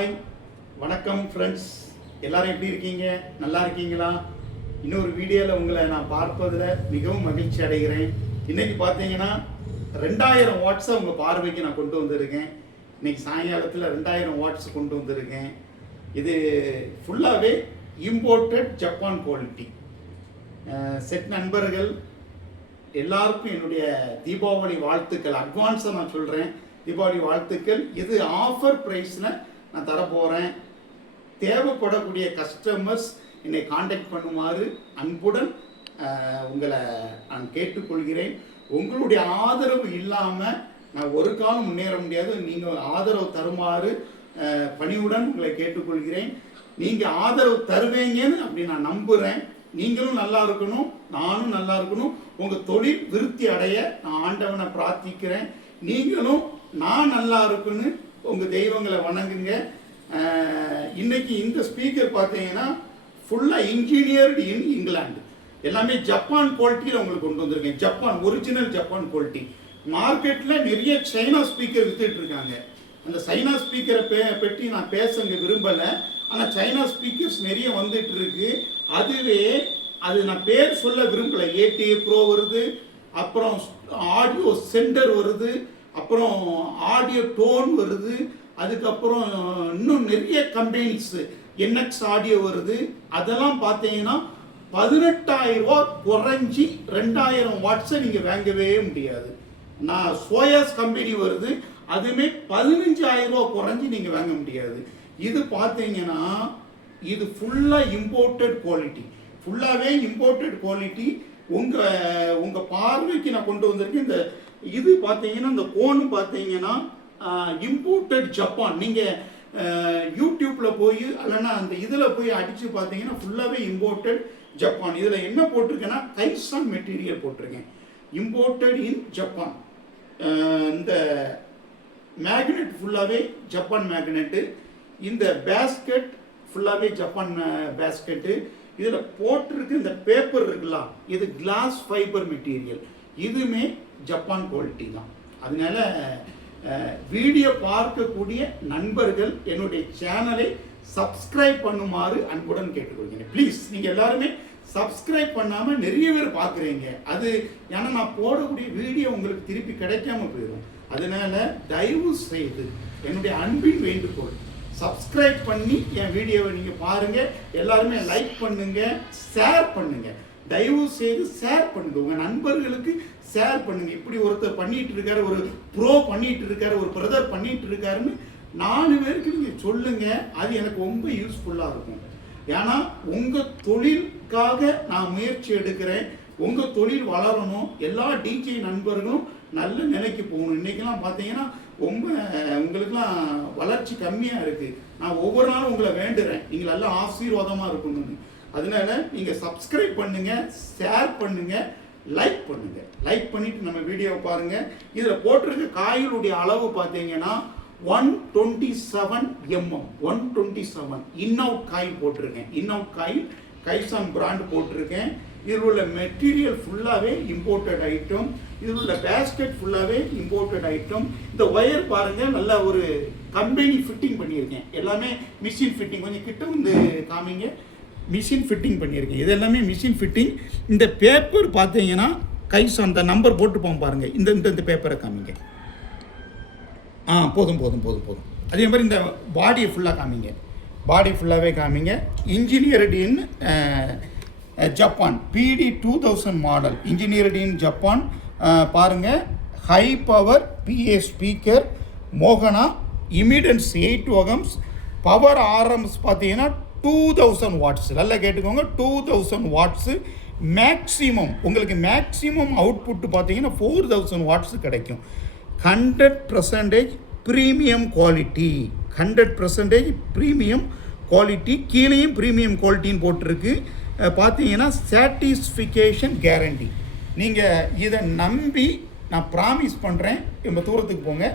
Hi, வணக்கம் friends. எல்லாரும் எப்படி இருக்கீங்க? நல்லா இருக்கீங்களா? இன்னொரு வீடியோவில் உங்களை நான் பார்ப்பதில் மிகவும் மகிழ்ச்சி அடைகிறேன். இன்றைக்கி பார்த்தீங்கன்னா 2000 வாட்ஸை உங்கள் பார்வைக்கு நான் கொண்டு வந்திருக்கேன். இன்றைக்கி சாயங்காலத்தில் 2000 வாட்ஸ் கொண்டு வந்திருக்கேன். இது ஃபுல்லாகவே இம்போர்ட்டட் ஜப்பான் குவாலிட்டி. செட் நண்பர்கள் எல்லாருக்கும் என்னுடைய தீபாவளி வாழ்த்துக்கள். அட்வான்ஸாக நான் சொல்கிறேன், தீபாவளி வாழ்த்துக்கள். இது ஆஃபர் ப்ரைஸில் நான் தரப்போகிறேன். தேவைப்படக்கூடிய கஸ்டமர்ஸ் என்னை காண்டாக்ட் பண்ணுமாறு அன்புடன் உங்களை நான் கேட்டுக்கொள்கிறேன். உங்களுடைய ஆதரவு இல்லாமல் நான் ஒரு காலம் முன்னேற முடியாது. நீங்கள் ஆதரவு தருமாறு பணிவுடன் உங்களை கேட்டுக்கொள்கிறேன். நீங்கள் ஆதரவு தருவீங்கன்னு அப்படி நான் நம்புகிறேன். நீங்களும் நல்லா இருக்கணும், நானும் நல்லா இருக்கணும். உங்கள் தொழில் விருத்தி அடைய நான் ஆண்டவனை பிரார்த்திக்கிறேன். நீங்களும் நான் நல்லா இருக்குன்னு உங்கள் தெய்வங்களை வணங்குங்க. இன்னைக்கு இந்த ஸ்பீக்கர் பார்த்தீங்கன்னா ஃபுல்லாக இன்ஜினியர்டு இன் இங்கிலாந்து, எல்லாமே ஜப்பான் குவாலிட்டியில் உங்களுக்கு கொண்டு வந்திருக்கேன். Japan original Japan quality. மார்க்கெட்டில் நிறைய சைனா ஸ்பீக்கர் வித்துட்டு இருக்காங்க. அந்த சைனா ஸ்பீக்கரை பற்றி நான் பேச இங்கே விரும்பலை. ஆனால் சைனா ஸ்பீக்கர்ஸ் நிறைய வந்துட்டு இருக்கு. அதுவே அது நான் பேர் சொல்ல விரும்பலை. ATA Pro வருது, அப்புறம் ஆடியோ சென்டர் வருது, அப்புறம் ஆடியோ டோன் வருது, அதுக்கப்புறம் இன்னும் நிறைய கம்பெனிஸ் NX ஆடியோ வருது. அதெல்லாம் பார்த்தீங்கன்னா 18,000 ரூபா குறைஞ்சி 2000 வாட்ஸை நீங்கள் வாங்கவே முடியாது. நான் சோயாஸ் கம்பெனி வருது, அதுவுமே 15,000 ரூபா குறைஞ்சி நீங்கள் வாங்க முடியாது. இது பார்த்தீங்கன்னா இது ஃபுல்லாக இம்போர்ட்டட் குவாலிட்டி, ஃபுல்லாகவே இம்போர்ட்டட் குவாலிட்டி. உங்கள் பார்வைக்கு நான் கொண்டு வந்திருக்கேன். இந்த இது பார்த்தீங்கன்னா இந்த கோன் பார்த்தீங்கன்னா இம்போர்ட்டட் ஜப்பான். நீங்கள் யூடியூப்பில் போய் இல்லைன்னா அந்த இதில் போய் அடித்து பார்த்தீங்கன்னா ஃபுல்லாகவே இம்போர்ட்டட் ஜப்பான். இதில் என்ன போட்டிருக்கேன்னா கைசான் மெட்டீரியல் போட்டிருக்கேன், இம்போர்ட்டட் இன் ஜப்பான். இந்த மேக்னெட் ஃபுல்லாகவே ஜப்பான் மேக்னெட்டு. இந்த பேஸ்கெட் ஃபுல்லாகவே ஜப்பான் பேஸ்கெட்டு. இதில் போட்டிருக்கு இந்த பேப்பர் இருக்குல்ல, இது கிளாஸ் ஃபைபர் மெட்டீரியல். இதுவுமே ஜப்பான் குவாலிட்டி தான். அதனால வீடியோ பார்க்கக்கூடிய நண்பர்கள் என்னுடைய சேனலை சப்ஸ்கிரைப் பண்ணுமாறு அன்புடன் கேட்டுக்கொள்கிறேன். ப்ளீஸ், நீங்கள் எல்லாருமே சப்ஸ்கிரைப் பண்ணாமல் நிறைய பேர் பார்க்குறீங்க. அது ஏன்னா நான் போடக்கூடிய வீடியோ உங்களுக்கு திருப்பி கிடைக்காம போயிடும். அதனால தயவு செய்து என்னுடைய அன்பின் வேண்டுகோள், சப்ஸ்கிரைப் பண்ணி என் வீடியோவை நீங்கள் பாருங்கள். எல்லாருமே லைக் பண்ணுங்கள், ஷேர் பண்ணுங்கள். தயவு செய்து ஷேர் பண்ணுங்க, உங்கள் நண்பர்களுக்கு ஷேர் பண்ணுங்க. இப்படி ஒருத்தர் பண்ணிட்டு இருக்காரு, ஒரு ப்ரோ பண்ணிட்டு இருக்காரு, ஒரு பிரதர் பண்ணிட்டு இருக்காருன்னு 4 பேருக்கு நீங்கள் சொல்லுங்க. அது எனக்கு ரொம்ப யூஸ்ஃபுல்லாக இருக்கும். ஏன்னா உங்கள் தொழிலுக்காக நான் முயற்சி எடுக்கிறேன். உங்கள் தொழில் வளரணும், எல்லா டிஜே நண்பர்களும் நல்ல நிலைக்கு போகணும். இன்றைக்கெல்லாம் பார்த்தீங்கன்னா ரொம்ப உங்களுக்கெல்லாம் வளர்ச்சி கம்மியாக இருக்குது. நான் ஒவ்வொரு நாளும் உங்களை வேண்டுறேன், நீங்கள் எல்லாம் ஆசீர்வாதமாக இருக்கணும்னு. அதனால நீங்கள் சப்ஸ்கிரைப் பண்ணுங்கள், ஷேர் பண்ணுங்கள், லைக் பண்ணுங்கள். லைக் பண்ணிவிட்டு நம்ம வீடியோவை பாருங்கள். இதில் போட்டிருக்க காயிலுடைய அளவு பார்த்தீங்கன்னா 127 mm, 127 இன் அவுட் காயில் போட்டிருக்கேன். In out coil kaizen brand போட்டிருக்கேன். இதில் உள்ள மெட்டீரியல் ஃபுல்லாகவே இம்போர்ட்டட் ஐட்டம். இதில் உள்ள பேஸ்கெட் ஃபுல்லாகவே இம்போர்ட்டட் ஐட்டம். இந்த ஒயர் பாருங்கள், நல்ல ஒரு கம்பெனி ஃபிட்டிங் பண்ணியிருக்கேன். எல்லாமே மிஷின் ஃபிட்டிங். கொஞ்சம் கிட்ட வந்து காமிங்க. மிஷின் ஃபிட்டிங் பண்ணியிருக்கேன். இது எல்லாமே மிஷின் ஃபிட்டிங். இந்த பேப்பர் பார்த்தீங்கன்னா கைசான் அந்த நம்பர் போட்டுப்போம் பாருங்கள். இந்த பேப்பரை காமிங்க. போதும் போதும் போதும் போதும். அதே மாதிரி இந்த பாடியை ஃபுல்லாக காமிங்க. பாடி ஃபுல்லாகவே காமிங்க. Engineered in Japan, PD 2000 model, engineered in Japan. பாருங்கள், ஹை பவர் PA ஸ்பீக்கர், மோகனா, இமிடன்ஸ் 8 ohms, பவர் RMS பார்த்தீங்கன்னா 2000 வாட்ஸ். நல்லா கேட்டுக்கோங்க, 2000 வாட்ஸு. மேக்ஸிமம் உங்களுக்கு மேக்ஸிமம் அவுட்புட்டு பார்த்தீங்கன்னா 4000 வாட்ஸு கிடைக்கும். 100% ப்ரீமியம் குவாலிட்டி, 100% ப்ரீமியம் குவாலிட்டி. கீழேயும் ப்ரீமியம் குவாலிட்டின்னு போட்டிருக்கு. பார்த்தீங்கன்னா சாட்டிஸ்ஃபிகேஷன் கேரண்டி. நீங்கள் இதை நம்பி நான் ப்ராமிஸ் பண்ணுறேன், ரொம்ப தூரத்துக்கு போங்க,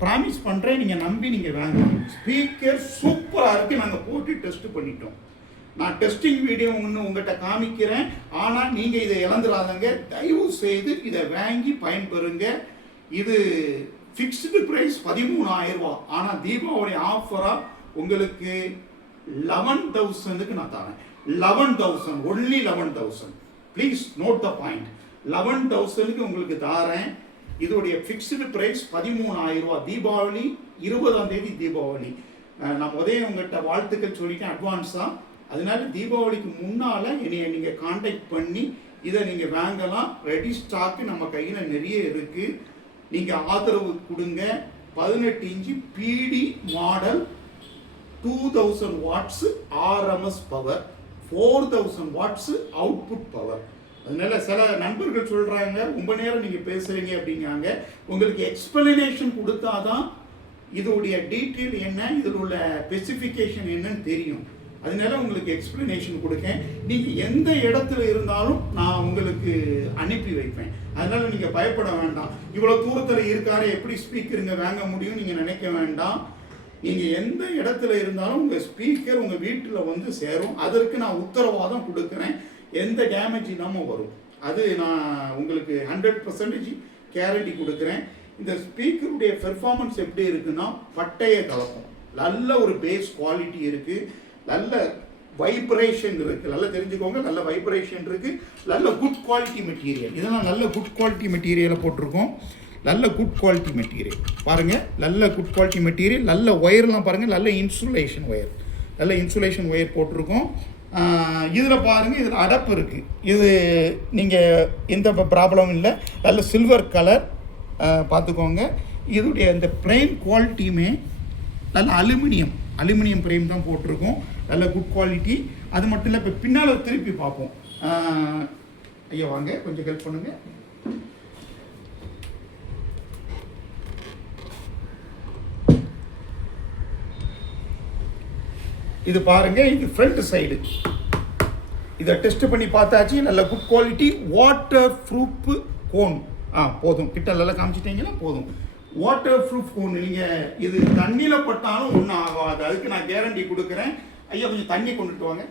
ப்ராமிஸ் பண்ணுறேன், நீங்கள் நம்பி நீங்கள் வாங்கணும். ஸ்பீக்கர் சூப்பராக இருக்குது. நாங்கள் போட்டு டெஸ்ட் பண்ணிட்டோம். நான் டெஸ்டிங் வீடியோ ஒன்று உங்கள்கிட்ட காமிக்கிறேன். ஆனால் நீங்கள் இதை இழந்துடாதங்க. தயவு செய்து இதை வாங்கி பயன்பெறுங்க. இது ஃபிக்ஸ்டு ப்ரைஸ் 13,000 ரூபா. ஆனால் தீபாவளி ஆஃபராக உங்களுக்கு 11,000க்கு நான் தரேன். 11,000, only 11,000. Please note the point. 11,000க்கு உங்களுக்கு தரேன். இதோடைய ஃபிக்ஸ்டு பிரைஸ் 13,000 ரூபாய். தீபாவளி 20ஆம் தேதி தீபாவளி. நான் முதல்ல உங்கள்கிட்ட வாழ்த்துக்கள் சொல்லிட்டேன் அட்வான்ஸாக. அதனால தீபாவளிக்கு முன்னால் என்னைய நீங்கள் காண்டாக்ட் பண்ணி இதை நீங்கள் வாங்கலாம். ரெடி ஸ்டாக்கு நம்ம கையில் நிறைய இருக்குது. நீங்கள் ஆதரவு கொடுங்க. 18 இன்ச்சு பிடி model, 2000 watts RMS power, 4000 watts output power. அதனால சில நண்பர்கள் சொல்கிறாங்க ரொம்ப நேரம் நீங்கள் பேசுகிறீங்க அப்படிங்காங்க. உங்களுக்கு எக்ஸ்பிளனேஷன் கொடுத்தாதான் இதோடைய டீட்டெயில் என்ன, இதில் உள்ள ஸ்பெசிஃபிகேஷன் என்னன்னு தெரியும். அதனால உங்களுக்கு எக்ஸ்பிளனேஷன் கொடுக்கேன். நீங்கள் எந்த இடத்துல இருந்தாலும் நான் உங்களுக்கு அனுப்பி வைப்பேன். அதனால நீங்கள் பயப்பட வேண்டாம். இவ்வளோ தூரத்தில் இருக்காரு எப்படி ஸ்பீக்கருங்க வாங்க முடியும் நீங்கள் நினைக்க வேண்டாம். நீங்கள் எந்த இடத்துல இருந்தாலும் உங்கள் ஸ்பீக்கர் உங்கள் வீட்டில் வந்து சேரும். அதற்கு நான் உத்தரவாதம் கொடுக்குறேன். எந்த டேமேஜ் இல்லாமல் வரும். அது நான் உங்களுக்கு 100% கேரண்டி கொடுக்குறேன். இந்த ஸ்பீக்கருடைய பெர்ஃபார்மன்ஸ் எப்படி இருக்குன்னா பட்டையை கலக்கும். நல்ல ஒரு பேஸ் குவாலிட்டி இருக்குது. நல்ல வைப்ரேஷன் இருக்குது. நல்லா தெரிஞ்சுக்கோங்க. நல்ல வைப்ரேஷன் இருக்குது. நல்ல குட் குவாலிட்டி மெட்டீரியல். இதெல்லாம் நல்ல குட் குவாலிட்டி மெட்டீரியலை போட்டிருக்கோம். நல்ல குட் குவாலிட்டி மெட்டீரியல் பாருங்கள். நல்ல குட் குவாலிட்டி மெட்டீரியல். நல்ல ஒயர்லாம் பாருங்கள். நல்ல இன்சுலேஷன் ஒயர். நல்ல இன்சுலேஷன் ஒயர் போட்டிருக்கோம். இதில் பாருங்கள், இதில் அடப்பு இருக்குது. இது நீங்கள் எந்த ப்ராப்ளமும் இல்லை. நல்ல சில்வர் கலர் பார்த்துக்கோங்க. இதோடைய இந்த ஃப்ரேம் குவாலிட்டியுமே நல்ல அலுமினியம் ஃப்ரேம் தான் போட்டிருக்கோம். நல்ல குட் குவாலிட்டி. அது மட்டும் இல்லை, இப்போ பின்னால் திருப்பி பார்ப்போம். ஐயா வாங்க, கொஞ்சம் ஹெல்ப் பண்ணுங்கள். இது பாருங்க, இது ஃப்ரண்ட் சைடு. இதை டெஸ்ட் பண்ணி பார்த்தாச்சு. நல்ல good quality waterproof cone. போதும், கிட்ட நல்லா காமிச்சிட்டிங்கன்னா போதும். Waterproof cone. நீங்கள் இது தண்ணியில் பட்டாலும் ஒன்றும் ஆகாது. அதுக்கு நான் கேரண்டி கொடுக்குறேன். ஐயா கொஞ்சம் தண்ணி கொண்டுட்டு வாங்க.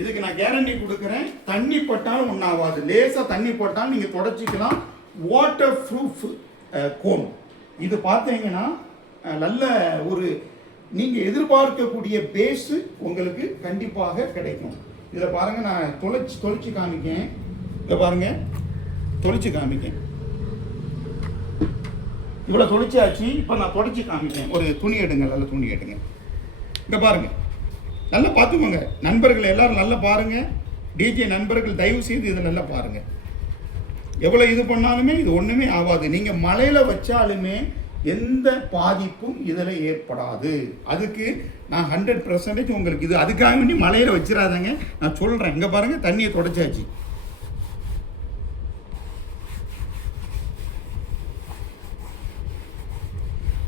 இதுக்கு நான் கேரண்டி கொடுக்குறேன். தண்ணி பட்டாலும் ஒன்றும் ஆகாது. லேசாக தண்ணி போட்டாலும் நீங்கள் தொடச்சிக்கலாம். Water proof cone. இது பார்த்தீங்கன்னா நல்ல ஒரு நீங்கள் எதிர்பார்க்கக்கூடிய பேஸு உங்களுக்கு கண்டிப்பாக கிடைக்கும். இதில் பாருங்கள், நான் தொளிச்சு காமிக்கேன். இதை பாருங்கள், தொளிச்சு காமிக்கேன். இவ்வளோ தொளிச்சாச்சு. இப்போ நான் தொடச்சி காமிக்கேன். ஒரு துணி எடுங்க, நல்ல துணி எடுங்க. இங்கே பாருங்கள், நல்லா பார்த்துக்கோங்க. நண்பர்கள் எல்லாரும் நல்லா பாருங்கள். டிஜே நண்பர்கள் தயவு செய்து இதை நல்லா பாருங்கள். எவ்வளோ இது பண்ணாலுமே இது ஒன்றுமே ஆகாது. நீங்கள் மலையில் வச்சாலுமே எந்த பாதிப்பும் இதில் ஏற்படாது. அதுக்கு நான் 100% உங்களுக்கு இது அதுக்காக வேண்டி மலையில் வச்சிடாதங்க, நான் சொல்கிறேன். இங்கே பாருங்கள், தண்ணியை தொடச்சாச்சு.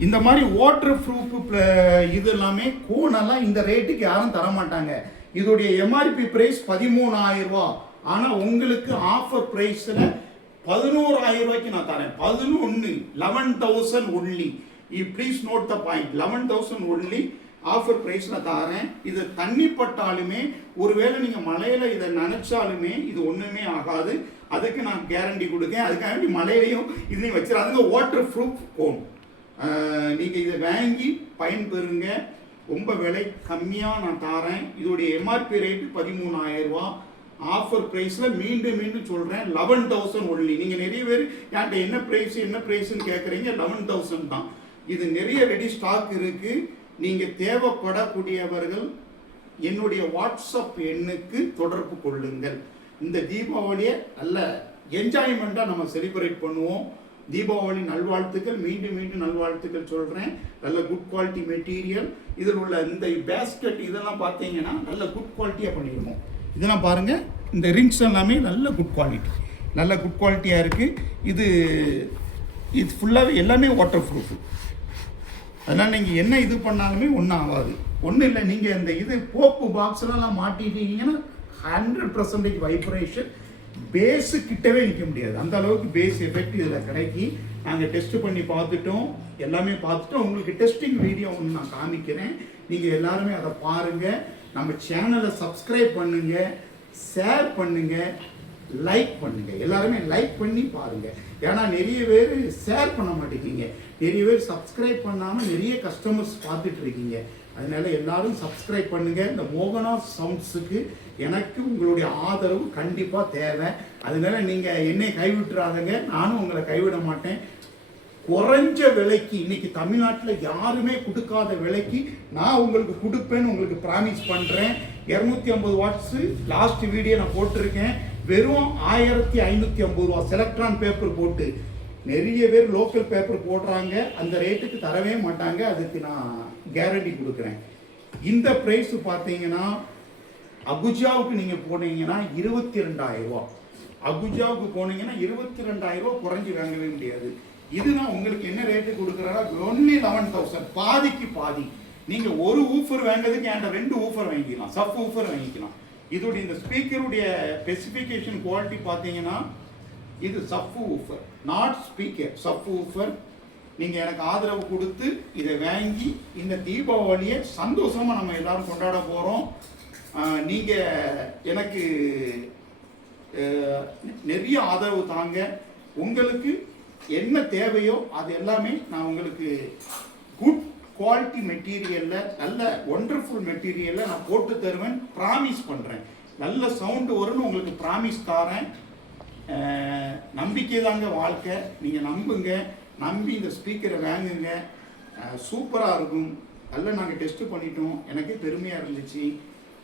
இந்த மாதிரி வாட்டர் ப்ரூஃப் இது எல்லாமே கோனெல்லாம் இந்த ரேட்டுக்கு யாரும் தரமாட்டாங்க. இதோடைய எம்ஆர்பி ப்ரைஸ் 13,000 ரூபா. ஆனால் உங்களுக்கு ஆஃபர் ப்ரைஸில் 11,000 ரூபாய்க்கு நான் தரேன். 11,000 only. Please note the point. 11,000 only offer ப்ரைஸில் தரேன். இது தண்ணி பட்டாலுமே, ஒருவேளை நீங்கள் மலையில் இதை நினச்சாலுமே இது ஒன்றுமே ஆகாது. அதுக்கு நான் கேரண்டி கொடுக்கேன். அதுக்காக மலையிலையும் இதையும் வச்சிடாதுங்க. Water proof cone. நீங்கள் இதை வாங்கி பயன்பெறுங்க. ரொம்ப விலை கம்மியாக நான் தரேன். இதோடைய எம்ஆர்பி ரேட்டு 13,000 ரூபா. ஆஃபர் ப்ரைஸில் மீண்டும் சொல்கிறேன், 11,000 ஒன்லி. நீங்கள் நிறைய பேர் என்கிட்ட என்ன ப்ரைஸ்ன்னு கேட்குறீங்க. 11,000 தான். இது நிறைய ரெடி ஸ்டாக் இருக்குது. நீங்கள் தேவைப்படக்கூடியவர்கள் என்னுடைய வாட்ஸ்அப் எண்ணுக்கு தொடர்பு கொள்ளுங்கள். இந்த தீபாவளியை நல்ல என்ஜாய்மெண்ட்டாக நம்ம செலிப்ரேட் பண்ணுவோம். தீபாவளி நல்வாழ்த்துக்கள். மீண்டும் நல்வாழ்த்துக்கள் சொல்கிறேன். நல்ல குட் குவாலிட்டி மெட்டீரியல். இதில் உள்ள இந்த பேஸ்கெட் இதெல்லாம் பார்த்தீங்கன்னா நல்ல குட் குவாலிட்டியாக பண்ணியிருக்கோம். இதெல்லாம் பாருங்கள், இந்த ரிங்ஸ் எல்லாமே நல்ல குட் குவாலிட்டியாக இருக்குது. இது ஃபுல்லாகவே எல்லாமே வாட்டர் ப்ரூஃப். அதனால் நீங்கள் என்ன இது பண்ணாலுமே ஒன்றும் ஆகாது. ஒன்றும் இல்லை, நீங்கள் இந்த இது போப்பு பாக்ஸ்லாம் மாட்டிட்டீங்கன்னா 100% வைப்ரேஷன். பேஸு கிட்டவே நிற்க முடியாது. அந்த அளவுக்கு பேஸ் எஃபெக்ட் இதில் கிடைக்கி. நாங்கள் டெஸ்ட் பண்ணி பார்த்துட்டோம், எல்லாமே பார்த்துட்டோம். உங்களுக்கு டெஸ்டிங் வீடியோ ஒன்று நான் காமிக்கிறேன். நீங்கள் எல்லாருமே அதை பாருங்கள். நம்ம சேனலை சப்ஸ்கிரைப் பண்ணுங்கள், ஷேர் பண்ணுங்கள், லைக் பண்ணுங்கள். எல்லாருமே லைக் பண்ணி பாருங்கள். ஏன்னா நிறைய பேர் ஷேர் பண்ண மாட்டேங்கிறீங்க. நிறைய பேர் சப்ஸ்கிரைப் பண்ணாமல் நிறைய கஸ்டமர்ஸ் பார்த்துட்டு இருக்கீங்க. அதனால எல்லாரும் சப்ஸ்கிரைப் பண்ணுங்க. இந்த மோகனா சவுண்ட்ஸுக்கு எனக்கு உங்களுடைய ஆதரவு கண்டிப்பாக தேவை. அதனால நீங்கள் என்னை கைவிட்டுறாதங்க, நானும் உங்களை கைவிட மாட்டேன். குறைஞ்ச விலைக்கு இன்னைக்கு தமிழ்நாட்டில் யாருமே கொடுக்காத விலைக்கு நான் உங்களுக்கு கொடுப்பேன்னு உங்களுக்கு ப்ராமிஸ் பண்ணுறேன். 250 வாட்ஸு லாஸ்ட் வீடியோ நான் போட்டிருக்கேன். வெறும் 1550 ரூபா செலக்ட்ரான் பேப்பர் போட்டு. நிறைய பேர் லோக்கல் பேப்பர் போடுறாங்க, அந்த ரேட்டுக்கு தரவே மாட்டாங்க. அதுக்கு நான் கேரண்டி கொடுக்குறேன். இந்த ப்ரைஸ் பார்த்தீங்கன்னா அகுஜாவுக்கு நீங்கள் போனீங்கன்னா 22,000 ரூபா. அகுஜாவுக்கு போனீங்கன்னா 22,000 ரூபா குறைஞ்சி வாங்கவே முடியாது. இது நான் உங்களுக்கு என்ன ரேட்டு கொடுக்குறேன்னா ஒன்லி 11,000, பாதிக்கு பாதி. நீங்கள் ஒரு ஊஃபர் வாங்குறதுக்கு என்கிட்ட 2 ஊஃபர் வாங்கிக்கலாம், சப் ஊஃபர் வாங்கிக்கலாம். இதோடைய இந்த ஸ்பீக்கருடைய ஸ்பெசிஃபிகேஷன் குவாலிட்டி பார்த்தீங்கன்னா இது subwoofer, not speaker, subwoofer. நீங்கள் எனக்கு ஆதரவு கொடுத்து இதை வாங்கி இந்த தீபாவளியை சந்தோஷமாக நம்ம எல்லாரும் கொண்டாட போகிறோம். நீங்கள் எனக்கு நிறைய ஆதரவு தாங்க. உங்களுக்கு என்ன தேவையோ அது எல்லாமே நான் உங்களுக்கு குட் குவாலிட்டி மெட்டீரியலில், நல்ல ஒண்டர்ஃபுல் மெட்டீரியலில் நான் போட்டு தருவேன், ப்ராமிஸ் பண்ணுறேன். நல்ல சவுண்டு வரும்னு உங்களுக்கு ப்ராமிஸ் தரேன். நம்பிக்கை தாங்க வாழ்க்கை. நீங்கள் நம்புங்க, நம்பி இந்த ஸ்பீக்கரை வாங்குங்க. சூப்பராக இருக்கும். நல்லா நாங்கள் டெஸ்ட்டு பண்ணிட்டோம், எனக்கே பெருமையாக இருந்துச்சு.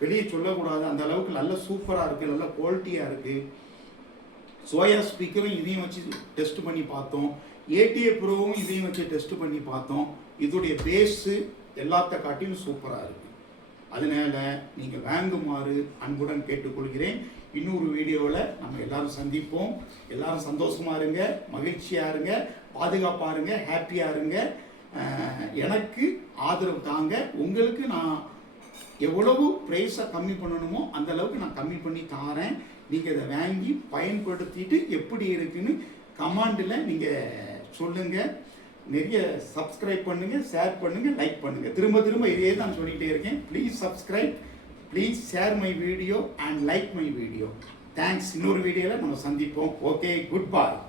வெளியே சொல்லக்கூடாது, அந்த அளவுக்கு நல்ல சூப்பராக இருக்குது, நல்ல குவாலிட்டியாக இருக்குது. சோயா ஸ்பீக்கரும் இதையும் வச்சு டெஸ்ட் பண்ணி பார்த்தோம். ஏடிஏ ப்ரோவும் இதையும் வச்சு டெஸ்ட் பண்ணி பார்த்தோம். இதோடைய பேஸு எல்லாத்த காட்டிலும் சூப்பராக இருக்குது. அதனால நீங்கள் வாங்குமாறு அன்புடன் கேட்டுக்கொள்கிறேன். இன்னொரு வீடியோவில் நம்ம எல்லாரும் சந்திப்போம். எல்லாரும் சந்தோஷமாக இருங்க, மகிழ்ச்சியாக இருங்க, பாதுகாப்பாக இருங்க, ஹாப்பியாக இருங்க. எனக்கு ஆதரவு தாங்க. உங்களுக்கு நான் எவ்வளவு ப்ரைஸை கம்மி பண்ணணுமோ அந்த அளவுக்கு நான் கம்மி பண்ணி தாரேன். நீங்கள் இதை வாங்கி பயன்படுத்திட்டு எப்படி இருக்குன்னு கமெண்டில் நீங்கள் சொல்லுங்கள். நிறைய சப்ஸ்கிரைப் பண்ணுங்கள், ஷேர் பண்ணுங்கள், லைக் பண்ணுங்கள். திரும்ப திரும்ப இதே தான் சொல்லிகிட்டே இருக்கேன். Please subscribe, please share my video and like my video. Thanks. இன்னொரு வீடியோவில் நம்ம சந்திப்போம். ஓகே, குட் பாய்.